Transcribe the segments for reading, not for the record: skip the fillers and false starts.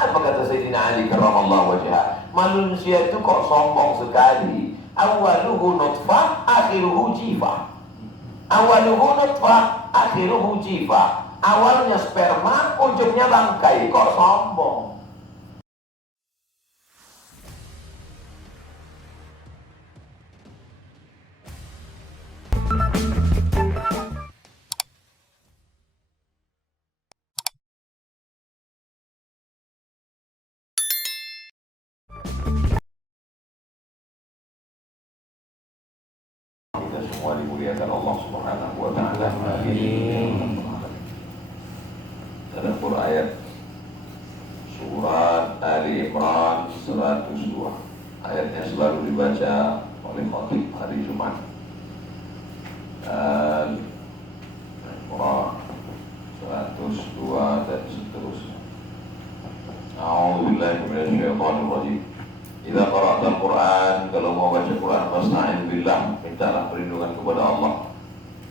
Apa kata Sayyidina Ali karramallahu wajhah? Manusia itu kok sombong sekali. Awaluhu nutfah, akhiruhu jifah. Awaluhu nutfah, akhiruhu jifah. Awalnya sperma, ujungnya bangkai. Kok sombong? Kita semua dimuliakan Allah Subhanahu wa taala. Tadabbur ayat surat Ali Imran 102. Ayatnya selalu dibaca oleh khatib hari Jumat. Al-Imran 102 dan seterusnya. A'udzubillahi minasyaitonir rajim. Idza qara'tal Qur'an, kalau mau baca Quran fasta'in billah, mintalah perlindungan kepada Allah.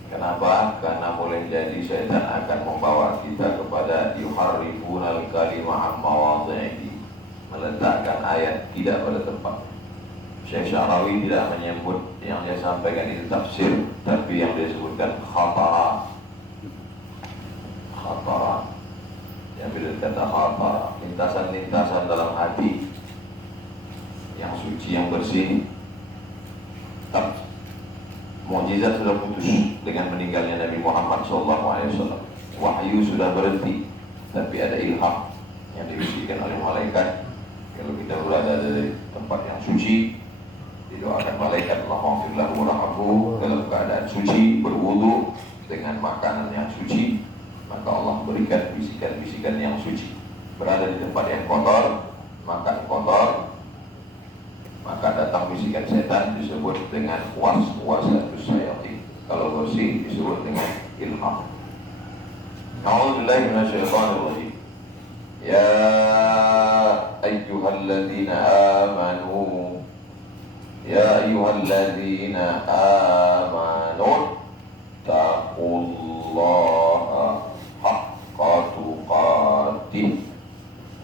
Kenapa? Karena boleh jadi syaitan akan membawa kita kepada yuharrifunal kalima an mawadhi'i, meletakkan ayat tidak pada tempat. Syekh Sya'rawi tidak menyebut yang dia sampaikan itu tafsir, tapi yang dia sebutkan khatara. Yang bila kata khatara, lintasan-lintasan dalam hati yang suci, yang bersih. Mukjizat sudah putus dengan meninggalnya Nabi Muhammad SAW. Wahyu sudah berhenti, tapi ada ilham yang dibisikkan oleh malaikat. Kalau kita berada di tempat yang suci, didoakan malaikat Allahumma fir lahu warhamhu, dalam keadaan suci, berwudu dengan makanan yang suci, maka Allah berikan bisikan-bisikan yang suci. Berada di tempat yang kotor, makan kotor, maka datang bisikan setan, disebut dengan waswasatus syayatin. Kalau bersih disebut dengan ilham. A'udzubillahi minasyaitonir rajim. Ya ayyuhalladzina amanu, ya ayyuhalladzina amanu taqullaha haqqa tuqatih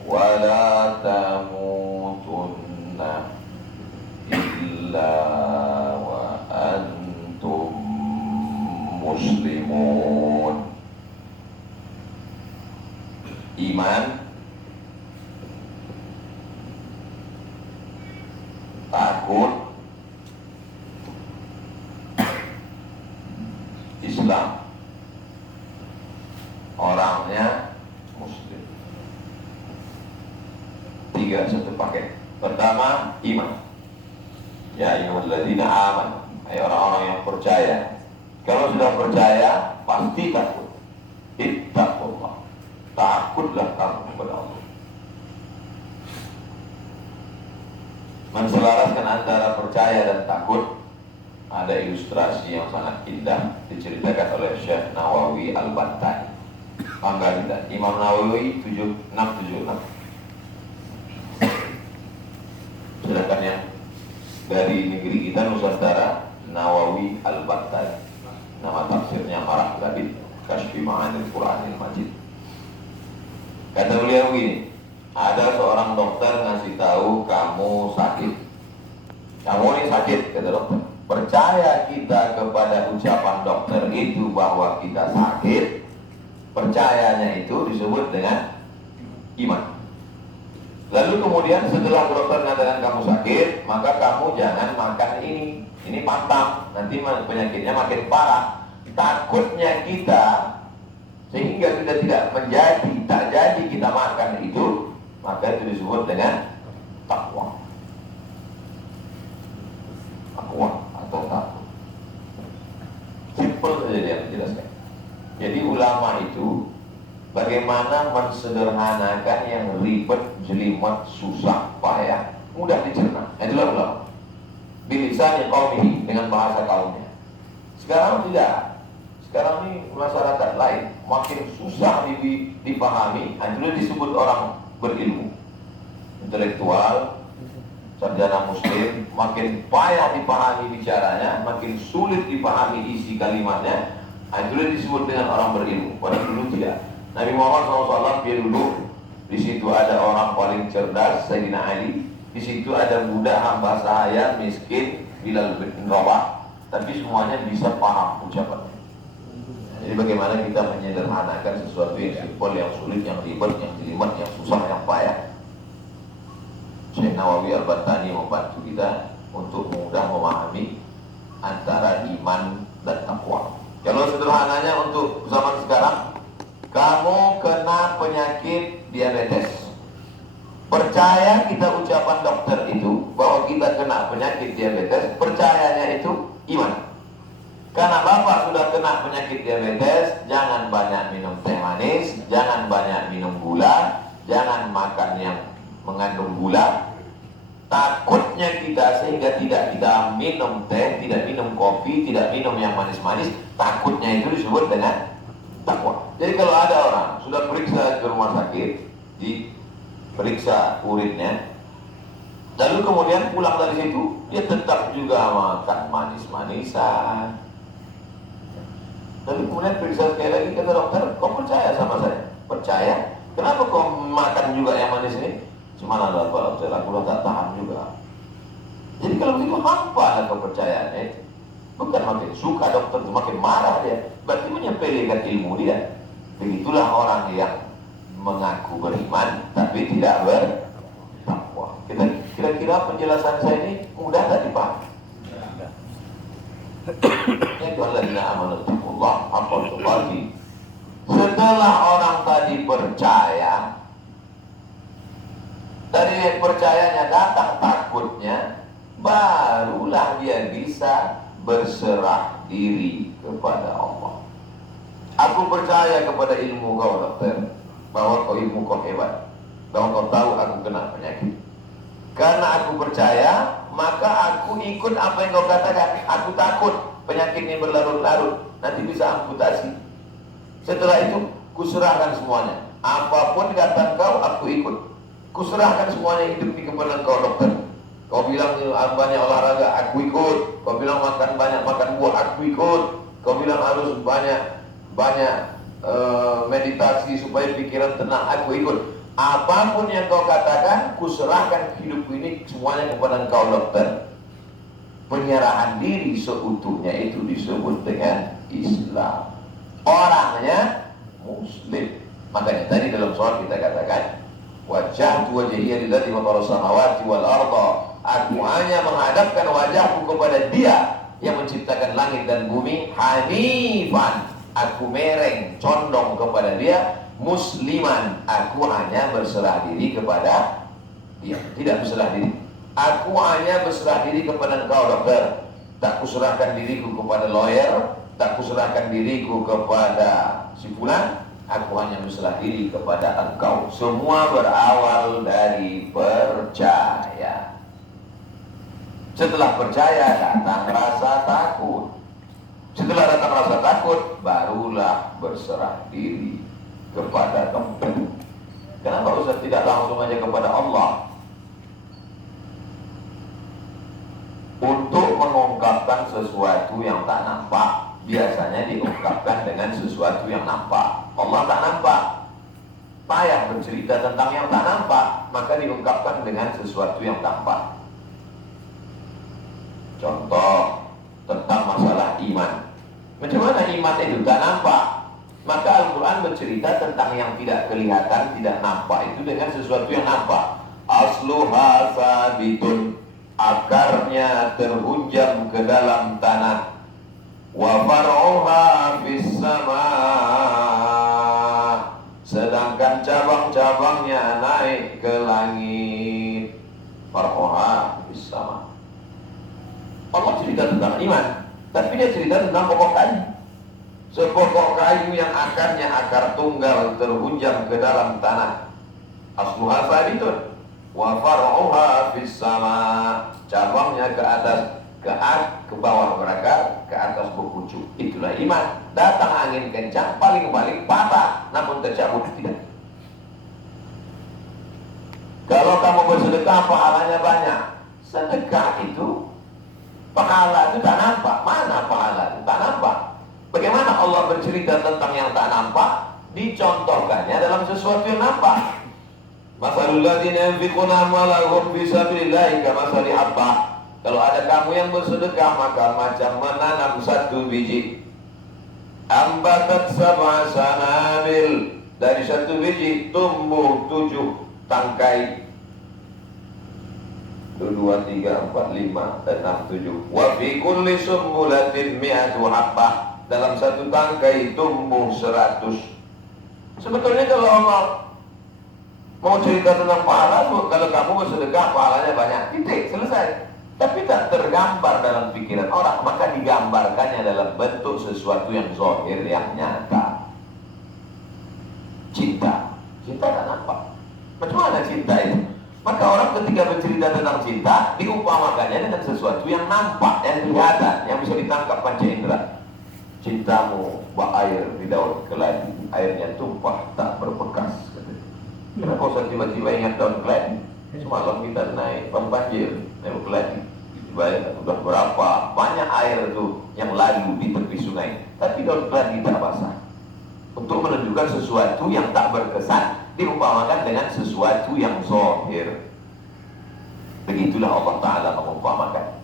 wa la tamutunna illa wa antum muslimun. Iman, takut, Islam, orangnya muslim. Tiga satu paket. Pertama, iman. Ya ayyuhalladzina amanu, hai orang-orang yang percaya. Kalau sudah percaya, pasti takut. Ittaqullah, takutlah kamu kepada Allah. Menselaraskan antara percaya dan takut, ada ilustrasi yang sangat indah diceritakan oleh Syekh Nawawi Al-Battani. Bangga kita, Imam Nawawi 7676. Sedangkan yang dari negeri kita Nusantara, Nawawi Al-Battani. Nama tafsirnya Marah Labid Kashfi Ma'anil Quranil Majid. Kata beliau begini, ada seorang dokter ngasih tahu kamu sakit. Kamu ini sakit, kata dokter. Percaya kita kepada ucapan dokter itu bahwa kita sakit, percayanya itu disebut dengan iman. Lalu kemudian setelah dokter mengatakan kamu sakit, maka kamu jangan makan ini. Ini pantang, nanti penyakitnya makin parah. Takutnya kita sehingga kita tidak tak jadi kita makan itu, maka itu disebut dengan takwa. Takwa atau takut. Simpel saja dia menjelaskan. Jadi ulama itu bagaimana mensederhanakan yang ribet, jelimet, susah, payah, mudah dicerna. Itulah ulama. Bilisannya qaumihi, dengan bahasa kaumnya. Sekarang tidak. Sekarang ini masyarakat lain makin susah dipahami. Itu disebut orang berilmu, intelektual, sarjana muslim. Makin payah dipahami bicaranya, makin sulit dipahami isi kalimatnya. Itu disebut dengan orang berilmu. Padahal dulu tidak. Nabi Muhammad SAW dia dulu di situ ada orang paling cerdas, Sayyidina Ali. Di situ ada budak hamba sahaya miskin Bilal bin Rabah, tapi semuanya bisa paham ucapannya. Jadi bagaimana kita menyederhanakan sesuatu yang simpel, yang sulit, yang ribet, yang jelimet, yang susah, yang payah. Syekh Nawawi Al-Bantani membantu kita untuk mudah memahami antara iman dan takwa. Kalau sederhananya untuk zaman sekarang, kamu kena penyakit diabetes. Percaya kita ucapan dokter itu bahwa kita kena penyakit diabetes, percayanya itu iman. Karena Bapak sudah kena penyakit diabetes, jangan banyak minum teh manis, jangan banyak minum gula, jangan makan yang mengandung gula. Takutnya kita sehingga tidak kita minum teh, tidak minum kopi, tidak minum yang manis-manis. Takutnya itu disebut dengan takwa. Jadi kalau ada orang sudah periksa ke rumah sakit, diperiksa urinnya, lalu kemudian pulang dari situ, dia tetap juga makan manis-manisan. Lalu kemudian periksa sekali lagi, kata dokter, kau percaya sama saya? Percaya? Kenapa kau makan juga yang manis ini? Cuma ada apa? Aku tak tahan juga. Jadi kalau begitu hampa kepercayaannya itu. Bukan makin suka dokter, makin marah dia. Berarti menyepelekan ilmu dia. Begitulah orang yang mengaku beriman tapi tidak bertakwa. Kira-kira penjelasan saya ini mudah tak dipahami? Itu alladzina amanu taqullaha haqqa tuqatih. Setelah orang tadi percaya, dari percayanya datang takutnya, barulah dia bisa berserah diri kepada Allah. Aku percaya kepada ilmu kau dokter, bahwa kau ilmu kau hebat, bahwa kau tahu aku kena penyakit. Karena aku percaya, maka aku ikut apa yang kau katakan. Aku takut penyakit ini berlarut-larut, nanti bisa amputasi. Setelah itu, kuserahkan semuanya. Apapun kata kau, aku ikut. Kuserahkan semuanya hidup di kepada kau dokter. Kau bilang banyak olahraga, aku ikut. Kau bilang makan banyak makan buah, aku ikut. Kau bilang harus banyak meditasi supaya pikiran tenang, aku ikut. Apapun yang kau katakan, kuserahkan hidupku ini semuanya kepada kau dokter. Penyerahan diri seutuhnya itu disebut dengan Islam. Orangnya Muslim. Makanya tadi dalam sholat kita katakan, wajahtu wajhiyya lillazi fatara samawati wal arda. Aku hanya menghadapkan wajahku kepada Dia yang menciptakan langit dan bumi. Hanifan, aku mereng condong kepada Dia. Musliman, aku hanya berserah diri kepada Dia, tidak berserah diri. Aku hanya berserah diri kepada engkau dokter. Tak kuserahkan diriku kepada lawyer, tak kuserahkan diriku kepada si fulan. Aku hanya berserah diri kepada engkau. Semua berawal dari percaya. Setelah percaya datang rasa takut. Setelah datang rasa takut, barulah berserah diri kepada Tuhan. Kenapa Ustaz tidak langsung aja kepada Allah? Untuk mengungkapkan sesuatu yang tak nampak, biasanya diungkapkan dengan sesuatu yang nampak. Allah tak nampak, payah bercerita tentang yang tak nampak, maka diungkapkan dengan sesuatu yang tampak. Contoh tentang masalah iman. Macam mana iman itu tak nampak? Maka Al-Quran bercerita tentang yang tidak kelihatan, tidak nampak itu dengan sesuatu yang nampak. Asluha sabitun, akarnya terhunjam ke dalam tanah. Wa far'uha fis sama, sedangkan cabang-cabangnya naik ke langit. Far'uha fis sama. Allah cerita tentang iman, tapi dia cerita tentang pokok kayu. Sepokok kayu yang akarnya akar tunggal terhunjam ke dalam tanah. Asluha sabitun wa far'uha fis sama, cabangnya ke atas, ke bawah berakar, ke atas berpucuk. Itulah iman. Datang angin kencang, paling-paling patah, namun tercabut tidak. Kalau kamu bersedekah, pahalanya banyak. Sedekah itu, pahala itu tak nampak. Mana pahala itu tak nampak? Bagaimana Allah bercerita tentang yang tak nampak? Dicontohkannya dalam sesuatu yang nampak. Masalul ladzina yunfiquna amwalahum fi sabilillahi kamathali habbah. Kalau ada kamu yang bersedekah maka macam menanam satu biji. Ambatat sab'a sanabil, dari satu biji tumbuh 7 tangkai. 2, 3, 4, 5, 6, 7. Wa fi kulli sumbulatin mi'atu habbah, dalam satu tangkai tumbuh 100. Sebetulnya kalau Allah mau cerita tentang pahala, kalau kamu bersedekah pahalanya banyak, titik, selesai. Tapi tak tergambar dalam pikiran orang, maka digambarkannya dalam bentuk sesuatu yang zahir, yang nyata. Cinta tak nampak. Macam mana cinta itu? Maka orang ketika bercerita tentang cinta diumpamakannya dengan sesuatu yang nampak, yang kelihatan, yang bisa ditangkap panca indera. Cintamu bak air di daun keladi, airnya tumpah tak berbekas. Kenapa usah tiba-tiba ingat daun keladi? Semalam kita naik banjir, naik keladi. Sudah berapa banyak air itu yang lalu di tepi sungai, tapi daun keladi tak basah. Untuk menunjukkan sesuatu yang tak berkesan, diumpamakan dengan sesuatu yang zahir. Begitulah Allah Ta'ala mengumpamakan.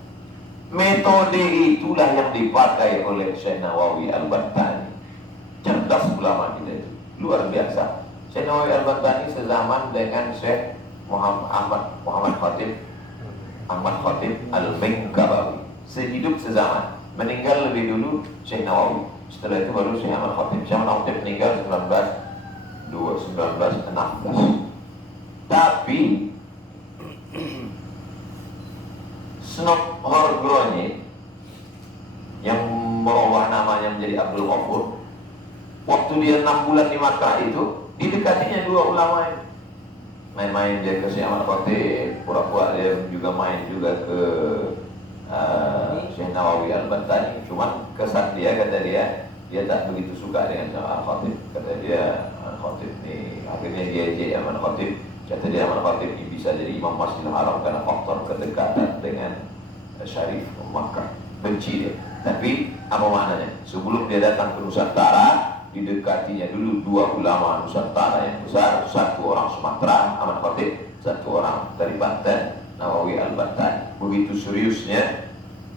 Metode itulah yang dipakai oleh Syekh Nawawi Al-Battani. Cerdas ulama kita itu, luar biasa. Syekh Nawawi Al-Battani sezaman dengan Syekh Muhammad Khatib Al-Minkabawi, sehidup sezaman. Meninggal lebih dulu Syekh Nawawi, setelah itu baru Syekh Muhammad Khatib. Syekh Muhammad Khatib meninggal 1916. Tapi Snop Horgroni yang merubah namanya menjadi Abdul Ghafur, waktu dia 6 bulan di Makkah itu didekatinya 2 ulama ini. Main-main dia ke Syekh Ahmad Khatib, pura-pura dia juga main juga ke Syekh Nawawi Al-Battani. Cuman kesan dia, kata dia tak begitu suka dengan Syekh Ahmad Khatib. Kata dia Ahmad Khatib ni, akhirnya dia ejek Ahmad Khatib. Kata dia Ahmad Khatib ini bisa jadi Imam Masjidil Haram karena faktor kedekatan dengan Syarif Makkah. Benci dia. Tapi apa maknanya? Sebelum dia datang ke Nusantara, didekatinya dulu 2 ulama Nusantara yang besar. Satu orang Sumatera, Ahmad Khatib. Satu orang dari Banten, Nawawi Al-Battani. Begitu seriusnya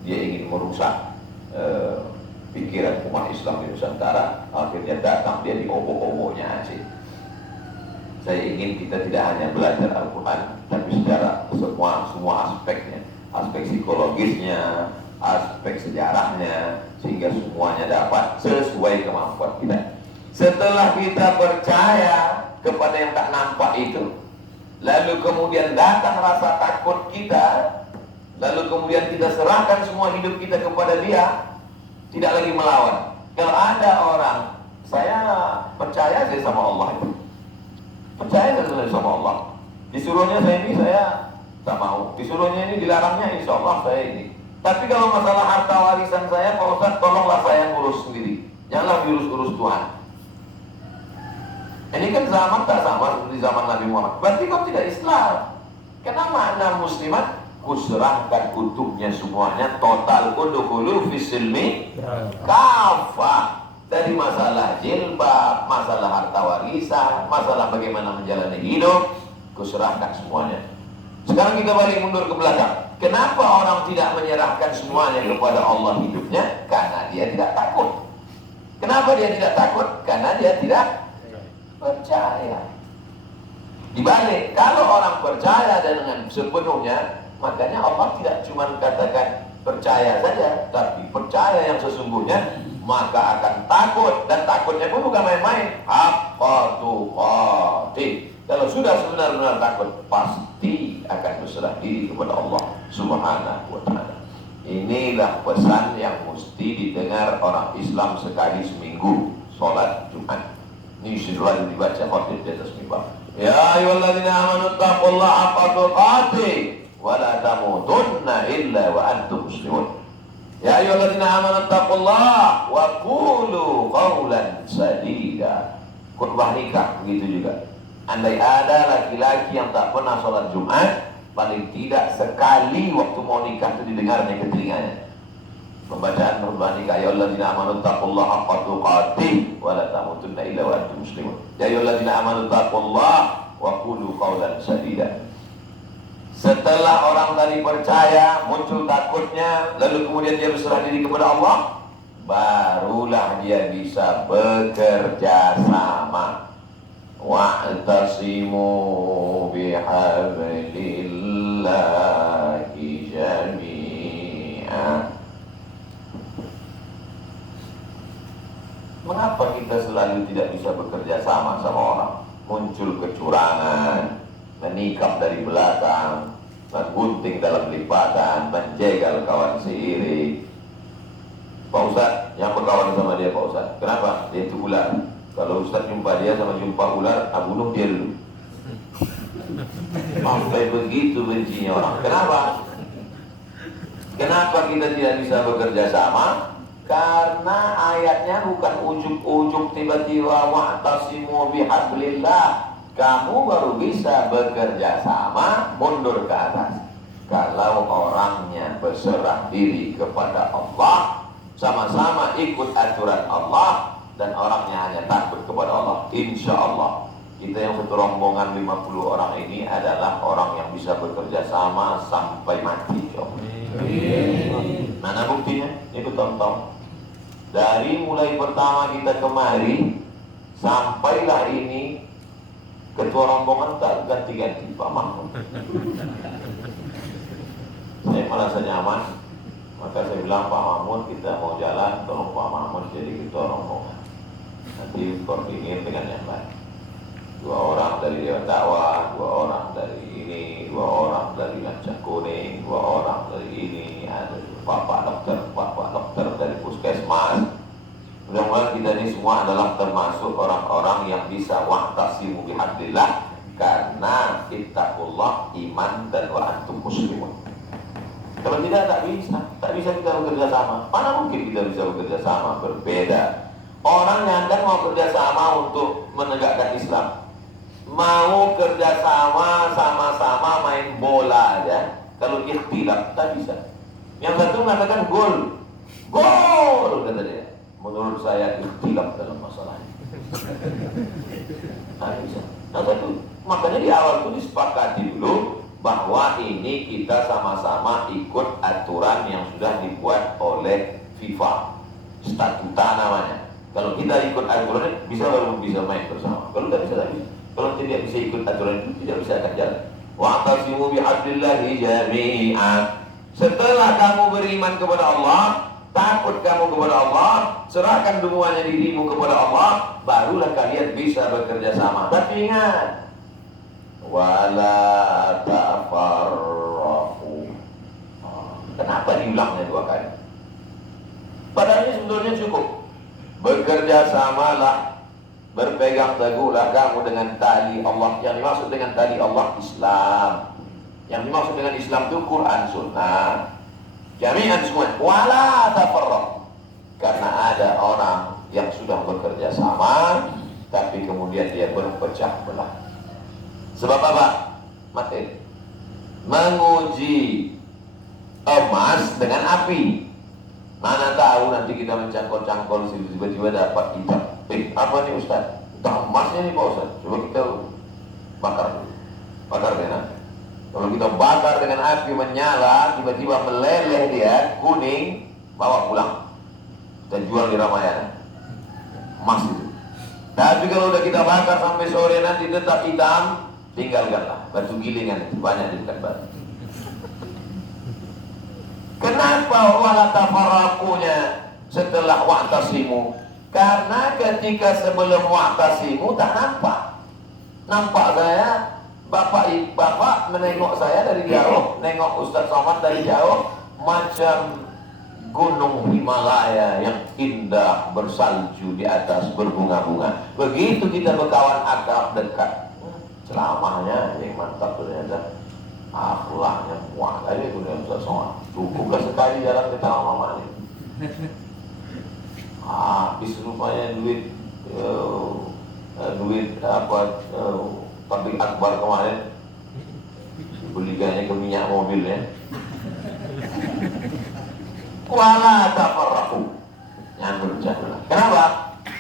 dia ingin merusak pikiran umat Islam di Nusantara. Akhirnya datang dia di obok-oboknya Aceh. Saya ingin kita tidak hanya belajar Al-Quran, tapi secara semua aspeknya, aspek psikologisnya, aspek sejarahnya, sehingga semuanya dapat sesuai kemampuan kita. Setelah kita percaya kepada yang tak nampak itu, lalu kemudian datang rasa takut kita, lalu kemudian kita serahkan semua hidup kita kepada Dia, tidak lagi melawan. Kalau ada orang, saya percaya saya sama Allah itu, percaya saya sama Allah, disuruhnya saya tak mau, disuruhnya ini, dilarangnya insya Allah saya ini. Tapi kalau masalah harta warisan saya, Pak Ustaz, tolonglah saya ngurus sendiri, janganlah diurus-urus Tuhan. Ini kan zaman tak sama seperti zaman Nabi Muhammad. Berarti kau tidak Islam. Karena makna muslimat, kuserahkan utuhnya semuanya, total kudukhulu fisilmi kafah. Dari masalah jilbab, masalah harta warisan, masalah bagaimana menjalani hidup, kuserahkan semuanya. Sekarang kita balik mundur ke belakang. Kenapa orang tidak menyerahkan semuanya kepada Allah hidupnya? Karena dia tidak takut. Kenapa dia tidak takut? Karena dia tidak percaya. Dibalik, kalau orang percaya dengan sepenuhnya, makanya Allah tidak cuma katakan percaya saja, tapi percaya yang sesungguhnya, maka akan takut. Dan takutnya pun bukan main-main. Haqqa tuqatih. Kalau sudah sebenar-benar takut, pasti akan berserah diri kepada Allah Subhanahu wa ta'ala. Inilah pesan yang mesti didengar orang Islam sekali seminggu, sholat Jumat. Ini selalu dibaca khotib di atas mimbar. Ya ayyuhalladzina amanu taqullaha haqqa tuqatih wa la tamutunna illa wa antum muslimun. Ya ayyuhalladzina amanu taqullaha wa qulu qawlan sadida. Khutbah nikah begitu juga. Andai ada laki-laki yang tak pernah sholat Jumat, paling tidak sekali waktu mau nikah itu didengarnya ke telinganya. Pembacaan khutbah nikah, ya ayyuhalladzina amanu taqullaha haqqa tuqatih wa la tamutunna illa wa antum muslimun. Ya ayyuhalladzina amanu taqullaha wa qulu qawlan sadida. Setelah orang tadi percaya, muncul takutnya, lalu kemudian dia berserah diri kepada Allah, barulah dia bisa bekerja sama. Wa'tasimu bihablillahi jami'an. Mengapa kita selalu tidak bisa bekerja sama orang? Muncul kecurangan, menikam dari belakang, menggunting dalam lipatan, menjegal kawan seiring. Pak Ustadz, yang berkawan sama dia Pak Ustadz, kenapa? Dia itu ular. Kalau Ustadz jumpa dia sama jumpa ular, bunuh dia dulu. Sampai begitu bencinya orang. Kenapa? Kenapa kita tidak bisa bekerja sama? Karena ayatnya bukan ujuk-ujuk tiba-tiba wa'tasimu bihablillah. Kamu baru bisa bekerja sama mundur ke atas kalau orangnya berserah diri kepada Allah, sama-sama ikut aturan Allah, dan orangnya hanya takut kepada Allah. Insya Allah kita yang satu rombongan 50 orang ini adalah orang yang bisa bekerja sama sampai mati. Mana buktinya? Itu tonton. Dari mulai pertama kita kemari sampailah ini, ketua rombongan tak ganti-ganti, Pak Mahmud. Saya merasa nyaman, maka saya bilang, Pak Mahmud, kita mau jalan, tolong Pak Mahmud jadi ketua rombongan. Nanti koordinir dengan yang lain. 2 orang dari Dewan Dakwah, 2 orang dari ini, 2 orang dari Lancah Kuning, 2 orang dari ini, ada Pak dokter dari Puskesmas. Mudah-mudahan kita ini semua adalah termasuk orang-orang yang bisa wa'tasimu bihablillah, karena ittaqullah iman dan wa antum muslimun. Kalau tidak, tak bisa kita bekerja sama. Mana mungkin kita bisa bekerja sama? Berbeda. Orang yang akan mau kerja sama untuk menegakkan Islam, mau kerja sama-sama main bola aja, kalau ikhtilaf tak bisa. Yang satu mengatakan gol kata dia. Menurut saya ikhtilaf dalam masalah ini. Tak bisa. Yang satu, makanya di awal itu disepakati dulu bahwa ini kita sama-sama ikut aturan yang sudah dibuat oleh FIFA, statuta namanya. Kalau kita ikut aturan bisa, baru bisa main bersama. Kalau tidak bisa, tak bisa. Kalau tidak bisa ikut aturan itu, tidak bisa akan jalan. Wa'tasimu bihablillahi jami'an. Setelah kamu beriman kepada Allah, takut kamu kepada Allah, serahkan semuanya dirimu kepada Allah, barulah kalian bisa bekerja sama. Tapi ingat, wala tafarraqu. Kenapa diulangnya 2 kali? Padahal ini sebetulnya cukup. Bekerja samalah, berpegang teguhlah kamu dengan tali Allah. Yang dimaksud dengan tali Allah Islam. Yang dimaksud dengan Islam itu Quran Sunnah. Jami'an semua. Wala tafarraq. Karena ada orang yang sudah bekerja sama, tapi kemudian dia berpecah belah. Sebab apa? Materi. Menguji emas dengan api. Mana tahu nanti kita mencangkol-cangkol, tiba-tiba dapat hitam. Apa nih Ustaz? Hitam emasnya nih Pak Ustaz. Coba kita bakar dulu. Bakar dengan. Kalau kita bakar dengan api menyala, tiba-tiba meleleh dia, kuning, bawa pulang. Kita jual di Ramayana. Emas itu. Tapi kalau udah kita bakar sampai sore nanti tetap hitam, tinggalkanlah. Batu gilingan itu banyak di dekat batu. Kenapa wala tafarraqunya setelah wa'tasimu? Karena ketika sebelum wa'tasimu tak nampak. Nampak saya, bapak menengok saya dari jauh, nengok Ustaz Somad dari jauh, macam gunung Himalaya yang indah bersalju di atas berbunga-bunga. Begitu kita berkawan akrab dekat, ceramahnya yang mantap ternyata. Akhlaknya muat aja itu dengan Ustaz Somad. Cukuplah sekali jalan kita lama ini. Habis rupanya duit pabrik Akbar kemarin, belikannya ke minyak mobilnya. Wala tafarraqu. Yang berjalan. Kenapa?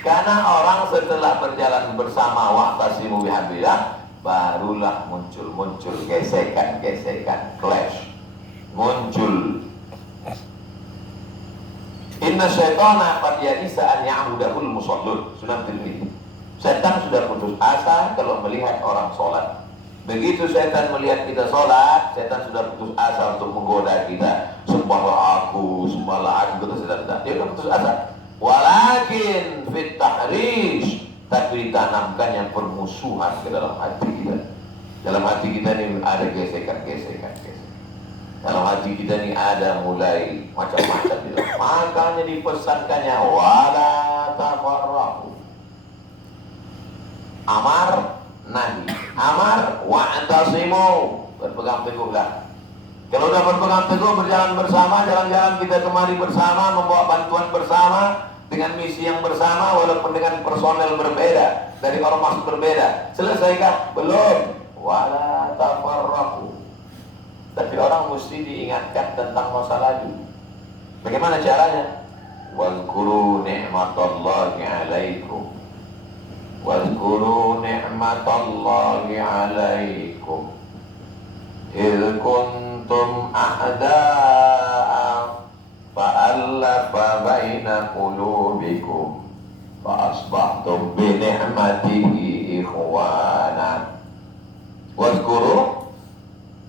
Karena orang setelah berjalan bersama wa'tasimu bihablillah, barulah muncul gesekan, clash, muncul. Inna syaitana qad ya'isa an ya'budahul musallun. Sunan Tirmidzi. Setan sudah putus asa kalau melihat orang sholat. Begitu setan melihat kita sholat, setan sudah putus asa untuk menggoda kita. Sembahlah aku, kata setan. Dia sudah putus asa. Walakin fit tahrish, tapi ditanamkan yang permusuhan ke dalam hati kita. Dalam hati kita ini ada gesekan. Dalam hati kita ini ada mulai macam-macam gitu. Makanya dipesankannya wala tafarraqu. Amar nahi. Amar wa'tasimu. Berpegang teguhlah. Kalau udah berpegang teguh, berjalan bersama, jalan-jalan kita kemari bersama, membawa bantuan bersama, dengan misi yang bersama, walaupun dengan personel berbeda, dari ormas berbeda. Selesaikah? Belum. Wala tafarraqu. Tapi orang mesti diingatkan tentang masa lalu. Bagaimana caranya? Wazkuru ni'matallahi 'alaikum. Wazkuru ni'matallahi 'alaikum. Idh kuntum a'da'a fa'allafa baina qulubikum fa asbahtum bi ni'matihi ikhwana. Wazkuru,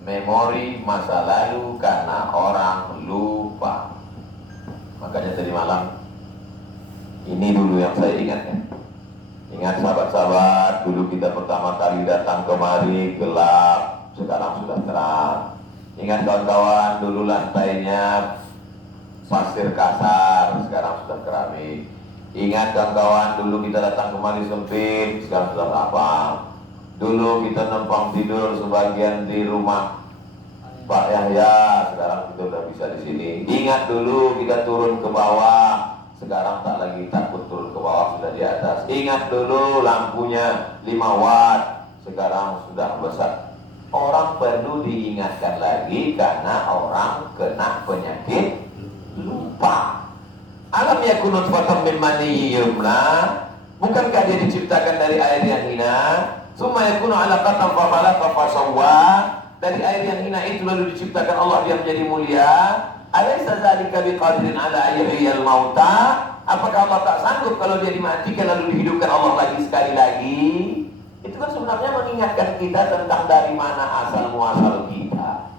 memori masa lalu karena orang lupa. Makanya tadi malam ini dulu yang saya ingatkan. Ingat sahabat-sahabat, dulu kita pertama kali datang kemari gelap, sekarang sudah terang. Ingat kawan-kawan, dulu lantainya pasir kasar, sekarang sudah keramik. Ingat kawan-kawan, dulu kita datang kemari sempit, sekarang sudah lapang. Dulu kita numpang tidur sebagian di rumah Pak Yahya, sekarang kita udah bisa di sini. Ingat dulu kita turun ke bawah, sekarang tak lagi takut turun ke bawah, sudah di atas. Ingat dulu lampunya 5 watt, sekarang sudah besar. Orang perlu diingatkan lagi karena orang kena penyakit lupa. Alam yakun nutfatan min maniyyin yumna. Bukankah dia diciptakan dari air yang hina? Summa yakunu 'alaqatan fa khalaqa fa sawwa. Dari air yang hina itu lalu diciptakan Allah, dia menjadi mulia. Alaysa dzalika biqadirin 'ala ayyihil mauta? Apakah Allah tak sanggup kalau dia dimatikan lalu dihidupkan Allah lagi sekali lagi? Itu kan sebenarnya mengingatkan kita tentang dari mana asal muasal kita.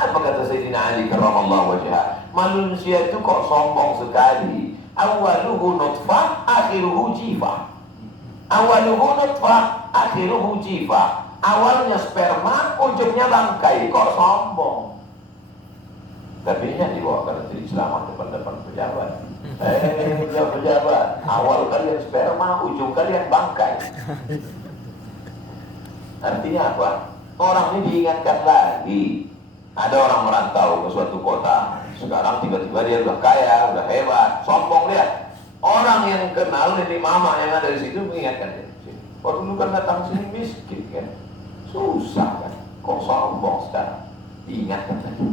Apa kata Sayyidina Ali karramallahu wajhah? Manusia itu kok sombong sekali. Awaluhu nutfah, akhiruhu jifah. Awaluhu nutfah, akhiruhu jifah. Awalnya sperma, ujungnya bangkai. Kok sombong? Tapi ini dibawa ke negeri Islam depan-depan pejabat. Pejabat, awal kalian sperma, ujung kalian bangkai. Artinya apa? Orang ini diingatkan lagi. Ada orang merantau ke suatu kota, sekarang tiba-tiba dia udah kaya, udah hebat, sombong dia. Orang yang kenal ini mama yang ada di situ mengingatkan dia. Kok dulu kan datang sini miskin kan, susah kan, kok sombong sekarang? Diingatkan lagi.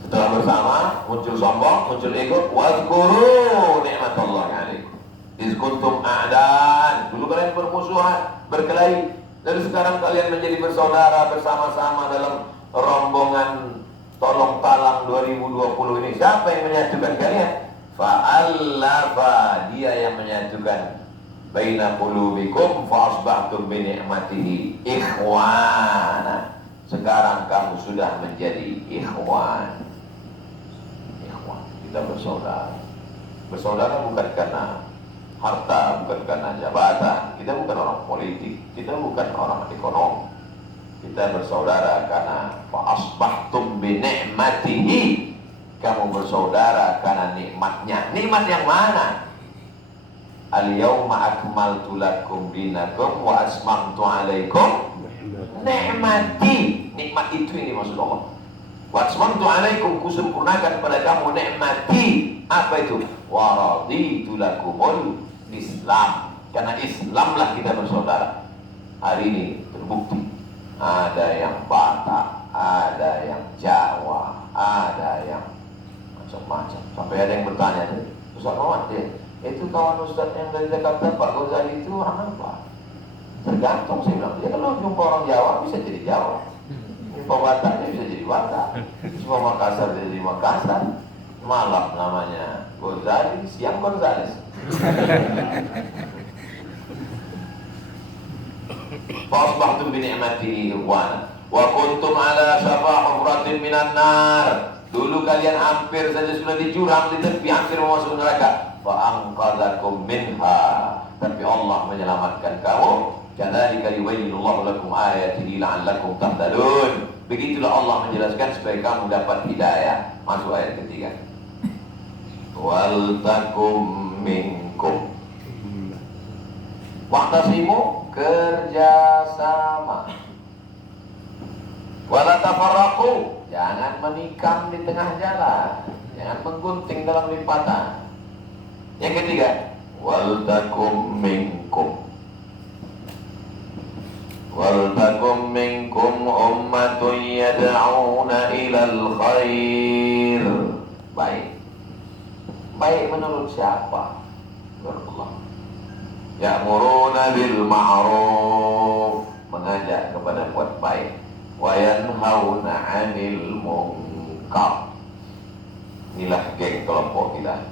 Setelah bersama muncul sombong, muncul ego. Wazkuru ni'matallahi 'alaikum. Iz kuntum a'dan. Dulu kalian bermusuhan, berkelahi. Dan sekarang kalian menjadi bersaudara bersama-sama dalam rombongan tolong talang 2020 ini. Siapa yang menyatukan kalian? Fa'allafa, dia yang menyatukan. Baina qulubikum fa asbahtum bi ni'matihi ikhwana. Sekarang kamu sudah menjadi ikhwan. Kita bersaudara. Bersaudara bukan karena harta, bukan karena jabatan. Kita bukan orang politik, kita bukan orang ekonomi. Kita bersaudara karena fa asbahtum bi ni'matihi. Kamu bersaudara karena nikmatnya. Nikmat yang mana? Al-yawma akmaltu lakum dinakum wa asmamtu alaikum ni'mati. Nikmat itu ini maksud Allah. Wa asmamtu alaikum, kusempurnakan pada kamu ni'mati. Apa itu? Wa raditu lakumul Islam. Karena Islamlah kita bersaudara. Hari ini terbukti ada yang Batak, ada yang Jawa, ada yang macam-macam. Sampai ada yang bertanya, Ustaz Muhammad, itu kawan Ustaz yang dari Jakarta, Pak Ghazali itu orang apa? Tergantung, saya bilang. Ya kalau jumpa orang Jawa bisa jadi Jawa, jumpa Bataknya bisa jadi Batak, jumpa Makassar jadi Makassar. Malam namanya Gonzales, siang Gonzales. Fa'asbahtum bi ni'matihi ikhwana wa kuntum ala syafa hufratin minan nar. Dulu kalian hampir saja sudah di jurang, di tepi, hampir masuk neraka. Fa'anqadzakum minha, tapi Allah menyelamatkan kamu. Kadzalika yubayyinullahu lakum ayatihi la'allakum tahtadun. Begitulah Allah menjelaskan supaya kamu dapat hidayah. Masuk ayat ketiga. Wal takum minkum, wa'tasimu, kerjasama. Wala tafarraqu, jangan menikam di tengah jalan, jangan menggunting dalam limpatan. Yang ketiga, wal takum minkum, wal takum minkum ummatun yad'una ilal khair. Baik. Baik menurut siapa? Menurut Allah. Ya'muruna bil ma'ruf, mengajak kepada buat baik. Wa yanhauna 'anil munkar. Inilah geng kelompok kita.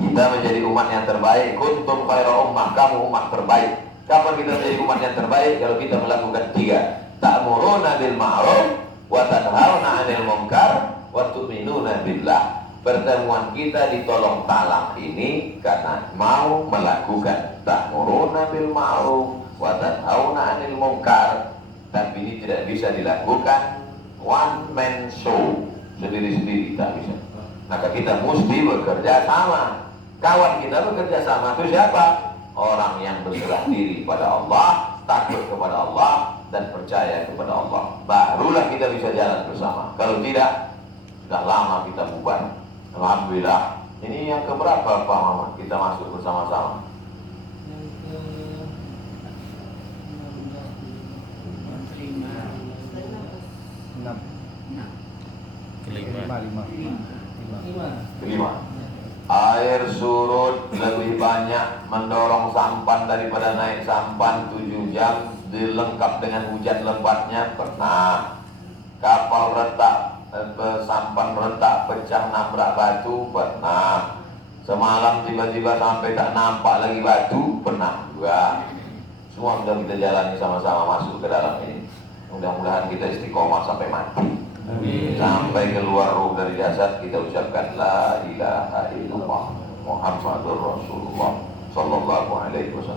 Kita menjadi umat yang terbaik. Kuntum khairu ummah, kamu umat terbaik. Kapan kita menjadi umat yang terbaik? Kalau kita melakukan tiga. Ta'muruna bil ma'ruf, wa tanhauna 'anil munkar, wa tu'minuna billah. Pertemuan kita di Tolong Talang ini karena mau melakukan ta'muruna bil ma'ruf wa tanhauna 'anil munkar. Tapi ini tidak bisa dilakukan one man show, sendiri-sendiri tak bisa. Maka kita mesti bekerja sama. Kawan kita bekerja sama itu siapa? Orang yang berserah diri pada Allah, takut kepada Allah, dan percaya kepada Allah. Barulah kita bisa jalan bersama. Kalau tidak, sudah lama kita bubar. Alhamdulillah. Ini yang keberapa Pak Muhammad kita masuk bersama-sama? Kelima. Air surut lebih banyak mendorong sampan daripada naik sampan 7 jam, dilengkap dengan hujan lebatnya pernah. Kapal retak, sampan retak, pecah nabrak batu pernah. Semalam tiba-tiba sampai tak nampak lagi batu pernah juga. Semua sudah kita jalani sama-sama masuk ke dalam ini. Mudah-mudahan kita istiqomah sampai mati. Amin. Sampai keluar ruh dari jasad kita ucapkan la ilaha illallah Muhammadur Rasulullah sallallahu alaihi wasallam.